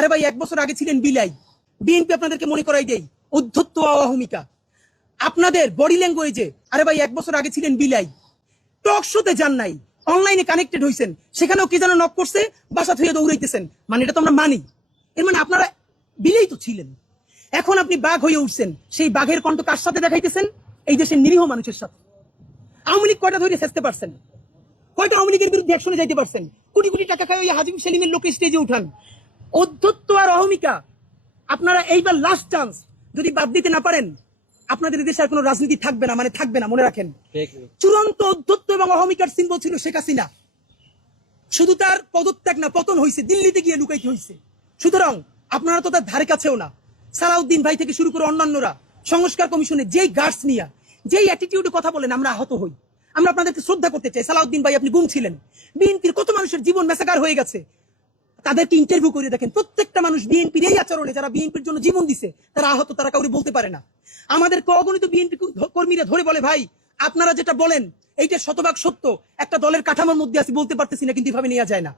আরে ভাই, এক বছর আগে ছিলেন বিলাই। বিএনপি আপনাদেরকে মনে করাই দেই অধ্যত্ত অহমিকা আপনাদের বডি ল্যাঙ্গুয়েজে আরে ভাই, এক বছর আগে ছিলেন বিলাই। টক শোতে যান নাই অনলাইনে কানেক্টেড হইছেন। সেখানেও কি যেন নক করছে, বাসা থেকে দৌড়াইতেছেন। মানে এটা তো আমরা মানি। এর মানে আপনারা বিলেই তো ছিলেন। এখন আপনি বাঘ হয়ে উঠছেন, সেই বাঘের কণ্ঠ কার সাথে দেখাইতেছেন? এই দেশের নিরীহ মানুষের সাথে। আওয়ামী লীগ কয়টা ধরে চেষ্টা পারছেন? কয়টা আওয়ামী লীগের বিরুদ্ধে একশনে যাইতে পারছেন? কোটি কোটি টাকা খায় ওই হাজিম সেলিমের লোকে স্টেজে উঠান। অধ্যত্ত আর অহমিকা আপনারা এইবার লাস্ট চান্স যদি বাদ দিতে না পারেন আপনাদের দেশে আর কোনো রাজনীতি থাকবে না মানে থাকবে না মনে রাখেন। চূড়ান্ত অধ্যত্ত এবং অহমিকার সিম্বল ছিল শেখ হাসিনা। শুধু তার পদত্যাগ না পতন হয়েছে দিল্লিতে গিয়ে লুকাইতে হয়েছে সুতরাং আপনারা তো তার ধারে কাছেও না। সালাউদ্দিন ভাই থেকে শুরু করে অন্যান্যরা সংস্কার কমিশনে যেই গার্ডস নিয়ে যেই অ্যাটিটিউডে কথা বলেন আমরা আহত হই। আমরা আপনাদেরকে শ্রদ্ধা করতে চাই। সালাউদ্দিন ভাই আপনি গুম ছিলেন। বিএনপির কত মানুষের জীবন মেসাকার হয়ে গেছে। তাদেরকে ইন্টারভিউ করে দেখেন। প্রত্যেকটা মানুষ বিএনপির এই আচরণে, যারা বিএনপির জন্য জীবন দিছে, তারা আহত, তারা কাউকে বলতে পারে না। আমাদের অগণিত বিএনপি কর্মীরা ধরে বলে, ভাই, আপনারা যেটা বলেন, এইটা শতভাগ সত্য। একটা দলের কাঠামোর মধ্যে আছে, বলতে পারতেছি না, কিন্তু এভাবে নেওয়া যায় না।